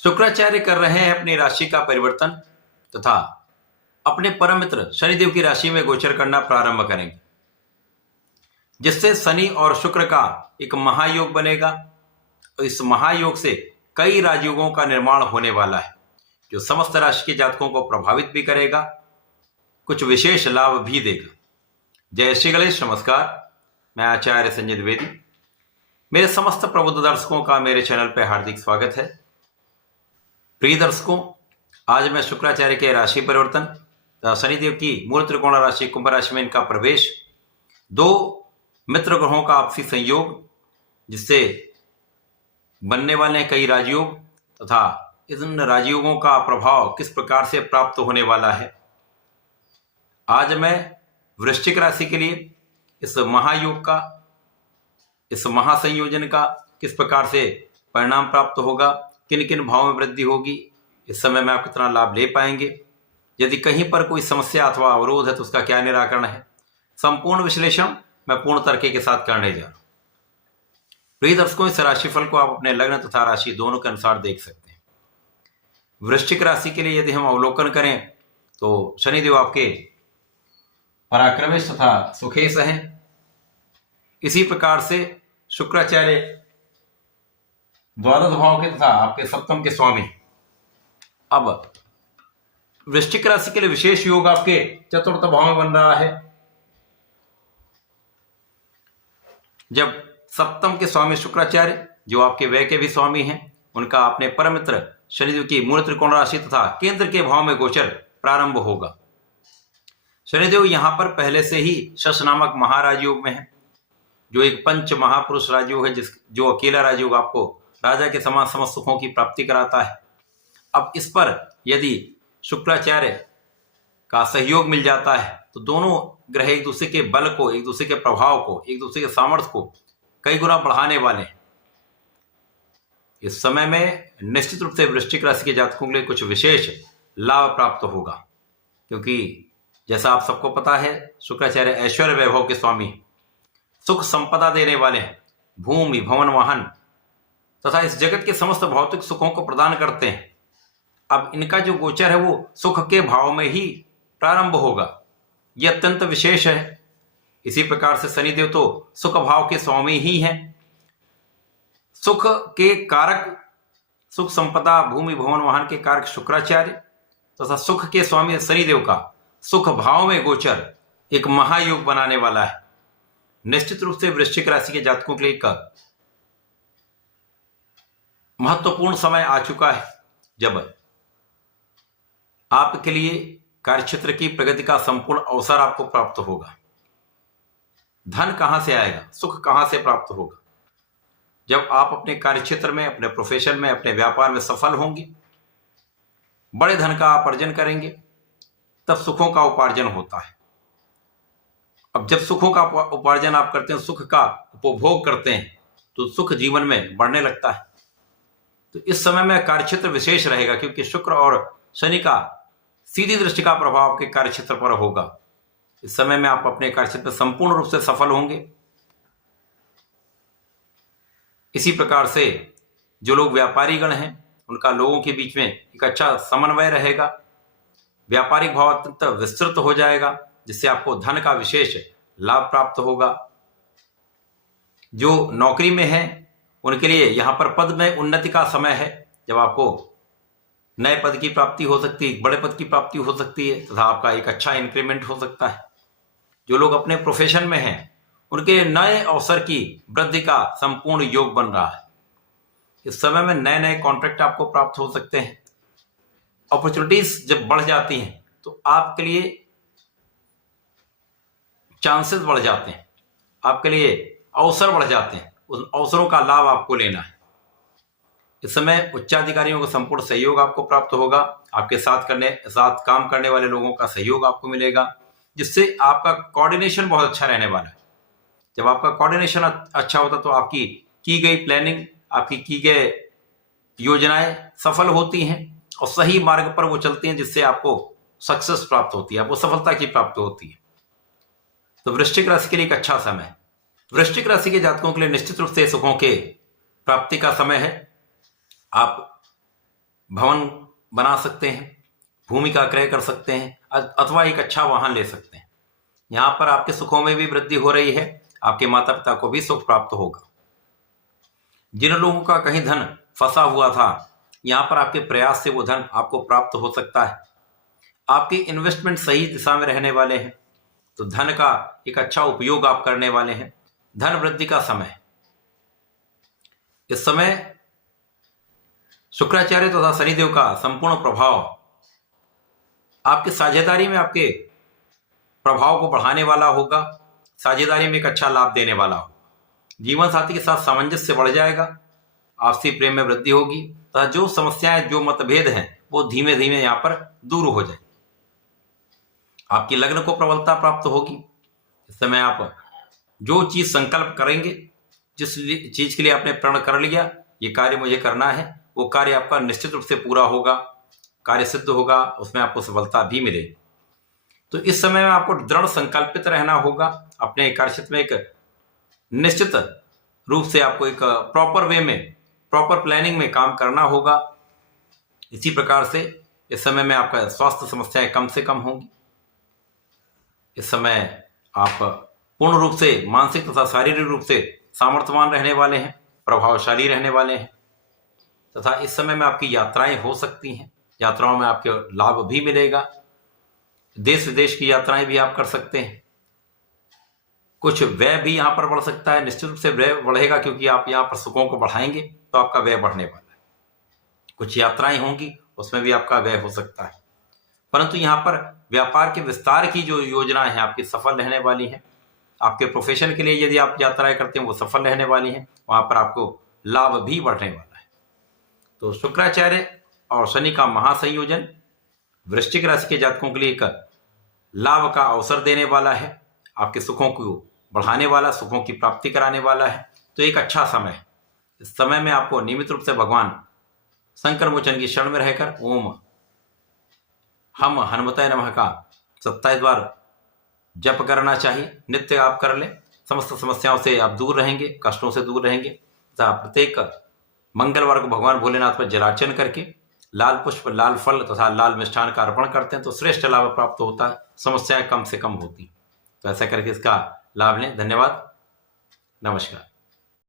शुक्राचार्य कर रहे हैं अपनी राशि का परिवर्तन तथा अपने परम मित्र शनिदेव की राशि में गोचर करना प्रारंभ करेंगे, जिससे शनि और शुक्र का एक महायोग बनेगा। इस महायोग से कई राजयोगों का निर्माण होने वाला है, जो समस्त राशि के जातकों को प्रभावित भी करेगा, कुछ विशेष लाभ भी देगा। जय श्री गणेश। नमस्कार, मैं आचार्य संजय द्विवेदी। मेरे समस्त प्रबुद्ध दर्शकों का मेरे चैनल पर हार्दिक स्वागत है। प्रिय दर्शकों, आज मैं शुक्राचार्य के राशि परिवर्तन, शनिदेव की मूल त्रिकोण राशि कुंभ राशि में इनका प्रवेश, दो मित्र ग्रहों का आपसी संयोग जिससे बनने वाले कई राजयोग तथा इन राजयोगों का प्रभाव किस प्रकार से प्राप्त होने वाला है। आज मैं वृश्चिक राशि के लिए इस महायोग का, इस महासंयोजन का किस प्रकार से परिणाम प्राप्त होगा, किन किन भावों में वृद्धि होगी, इस समय में आप कितना लाभ ले पाएंगे, यदि कहीं पर कोई समस्या अथवा अवरोध है तो उसका क्या निराकरण है, संपूर्ण विश्लेषण मैं पूर्ण तर्क के साथ करने जा रहा हूं। प्रिय दर्शकों, इस राशिफल को आप अपने लग्न तथा राशि दोनों के अनुसार देख सकते हैं। वृश्चिक राशि के लिए यदि हम अवलोकन करें तो शनिदेव आपके पराक्रमेश तथा सुखेश हैं। इसी प्रकार से शुक्राचार्य द्वादश भाव के तथा आपके सप्तम के स्वामी। अब वृश्चिक राशि के लिए विशेष योग आपके चतुर्थ भाव में बन रहा है। जब सप्तम के स्वामी शुक्राचार्य, जो आपके व्यय के भी स्वामी हैं, उनका अपने परम मित्र शनिदेव की मूल त्रिकोण राशि तथा केंद्र के भाव में गोचर प्रारंभ होगा। शनिदेव यहां पर पहले से ही शश नामक महाराजयोग में है, जो एक पंच महापुरुष राजयोग है, जो अकेला राजयोग आपको राजा के समान समस्त सुखों की प्राप्ति कराता है। अब इस पर यदि शुक्राचार्य का सहयोग मिल जाता है तो दोनों ग्रह एक दूसरे के बल को, एक दूसरे के प्रभाव को, एक दूसरे के सामर्थ्य को कई गुना बढ़ाने वाले हैं। इस समय में निश्चित रूप से वृश्चिक राशि के जातकों के लिए कुछ विशेष लाभ प्राप्त होगा, क्योंकि जैसा आप सबको पता है शुक्राचार्य ऐश्वर्य वैभव के स्वामी, सुख संपदा देने वाले हैं, भूमि भवन वाहन तथा इस जगत के समस्त भौतिक सुखों को प्रदान करते हैं। अब इनका जो गोचर है वो सुख के भाव में ही प्रारंभ होगा, यह अत्यंत विशेष है। इसी प्रकार से शनिदेव तो सुख भाव के स्वामी ही हैं। सुख के कारक, सुख संपदा भूमि भवन वाहन के कारक शुक्राचार्य तथा सुख के स्वामी शनिदेव का सुख भाव में गोचर एक महायोग बनाने वाला है। निश्चित रूप से वृश्चिक राशि के जातकों के लिए एक महत्वपूर्ण समय आ चुका है, जब आपके लिए कार्यक्षेत्र की प्रगति का संपूर्ण अवसर आपको प्राप्त होगा। धन कहां से आएगा, सुख कहां से प्राप्त होगा? जब आप अपने कार्यक्षेत्र में, अपने प्रोफेशन में, अपने व्यापार में सफल होंगे, बड़े धन का आप अर्जन करेंगे, तब सुखों का उपार्जन होता है। अब जब सुखों का उपार्जन आप करते हैं, सुख का उपभोग करते हैं, तो सुख जीवन में बढ़ने लगता है। तो इस समय में कार्यक्षेत्र विशेष रहेगा, क्योंकि शुक्र और शनि का सीधी दृष्टि का प्रभाव आपके कार्यक्षेत्र पर होगा। इस समय में आप अपने कार्यक्षेत्र में संपूर्ण रूप से सफल होंगे। इसी प्रकार से जो लोग व्यापारी गण हैं, उनका लोगों के बीच में एक अच्छा समन्वय रहेगा। व्यापारिक भाव अत्यंत विस्तृत हो जाएगा, जिससे आपको धन का विशेष लाभ प्राप्त होगा। जो नौकरी में है उनके लिए यहाँ पर पद में उन्नति का समय है, जब आपको नए पद की प्राप्ति हो सकती है, बड़े पद की प्राप्ति हो सकती है तथा आपका एक अच्छा इंक्रीमेंट हो सकता है। जो लोग अपने प्रोफेशन में हैं उनके नए अवसर की वृद्धि का संपूर्ण योग बन रहा है। इस समय में नए नए कॉन्ट्रैक्ट आपको प्राप्त हो सकते हैं। अपॉर्चुनिटीज जब बढ़ जाती हैं तो आपके लिए चांसेस बढ़ जाते हैं, आपके लिए अवसर बढ़ जाते हैं। उन अवसरों का लाभ आपको लेना है। इस समय उच्चाधिकारियों का संपूर्ण सहयोग आपको प्राप्त होगा। आपके साथ काम करने वाले लोगों का सहयोग आपको मिलेगा, जिससे आपका कोऑर्डिनेशन बहुत अच्छा रहने वाला है। जब आपका कोऑर्डिनेशन अच्छा होता तो आपकी की गई प्लानिंग, आपकी की गई योजनाएं सफल होती हैं और सही मार्ग पर वो चलती हैं, जिससे आपको सक्सेस प्राप्त होती है, आपको सफलता की प्राप्ति होती है। तो वृश्चिक राशि के लिए एक अच्छा समय है। वृश्चिक राशि के जातकों के लिए निश्चित रूप से सुखों के प्राप्ति का समय है। आप भवन बना सकते हैं, भूमि का क्रय कर सकते हैं, अथवा एक अच्छा वाहन ले सकते हैं। यहाँ पर आपके सुखों में भी वृद्धि हो रही है, आपके माता पिता को भी सुख प्राप्त होगा। जिन लोगों का कहीं धन फंसा हुआ था, यहाँ पर आपके प्रयास से वो धन आपको प्राप्त हो सकता है। आपके इन्वेस्टमेंट सही दिशा में रहने वाले हैं, तो धन का एक अच्छा उपयोग आप करने वाले हैं। धन वृद्धि का समय, इस समय शुक्राचार्य तथा शनिदेव का संपूर्ण प्रभाव आपके साझेदारी में आपके प्रभाव को बढ़ाने वाला होगा। साझेदारी में एक अच्छा लाभ देने वाला होगा। जीवन साथी के साथ सामंजस्य बढ़ जाएगा, आपसी प्रेम में वृद्धि होगी तथा जो समस्याएं, जो मतभेद हैं, वो धीमे धीमे यहाँ पर दूर हो जाए। आपकी लग्न को प्रबलता प्राप्त होगी। इस समय आप जो चीज संकल्प करेंगे, जिस चीज के लिए आपने प्रण कर लिया, ये कार्य मुझे करना है, वो कार्य आपका निश्चित रूप से पूरा होगा, कार्य सिद्ध होगा, उसमें आपको सफलता भी मिलेगी। तो इस समय में आपको दृढ़ संकल्पित रहना होगा। अपने कार्यक्षेत्र में एक निश्चित रूप से आपको एक प्रॉपर वे में, प्रॉपर प्लानिंग में काम करना होगा। इसी प्रकार से इस समय में आपका स्वास्थ्य समस्याएं कम से कम होंगी। इस समय आप पूर्ण रूप से मानसिक तथा शारीरिक रूप से सामर्थ्यवान रहने वाले हैं, प्रभावशाली रहने वाले हैं तथा इस समय में आपकी यात्राएं हो सकती हैं। यात्राओं में आपके लाभ भी मिलेगा। देश विदेश की यात्राएं भी आप कर सकते हैं। कुछ व्यय भी यहाँ पर बढ़ सकता है, निश्चित रूप से व्यय बढ़ेगा, क्योंकि आप यहाँ पर सुखों को बढ़ाएंगे तो आपका व्यय बढ़ने वाला है। कुछ यात्राएं होंगी, उसमें भी आपका व्यय हो सकता है, परंतु यहाँ पर व्यापार के विस्तार की जो योजना है आपकी सफल रहने वाली है। आपके प्रोफेशन के लिए यदि आप यात्राएं करते हैं, वो सफल रहने वाली हैं, वहां पर आपको लाभ भी बढ़ने वाला है। तो शुक्राचार्य और शनि का महासंयोजन वृश्चिक राशि के जातकों के लिए एक लाभ का अवसर देने वाला है, आपके सुखों को बढ़ाने वाला, सुखों की प्राप्ति कराने वाला है। तो एक अच्छा समय है। इस समय में आपको नियमित रूप से भगवान शंकर मोचन की शरण में रहकर ओम हम हनुमताय नमः का 27 बार जप करना चाहिए। नित्य आप कर लें, समस्त समस्याओं से आप दूर रहेंगे, कष्टों से दूर रहेंगे तथा प्रत्येक मंगलवार को भगवान भोलेनाथ पर जलार्चन करके लाल पुष्प, लाल फल तथा लाल मिष्ठान का अर्पण करते हैं तो श्रेष्ठ लाभ प्राप्त होता है, समस्याएं कम से कम होती। तो ऐसा करके इसका लाभ लें। धन्यवाद, नमस्कार।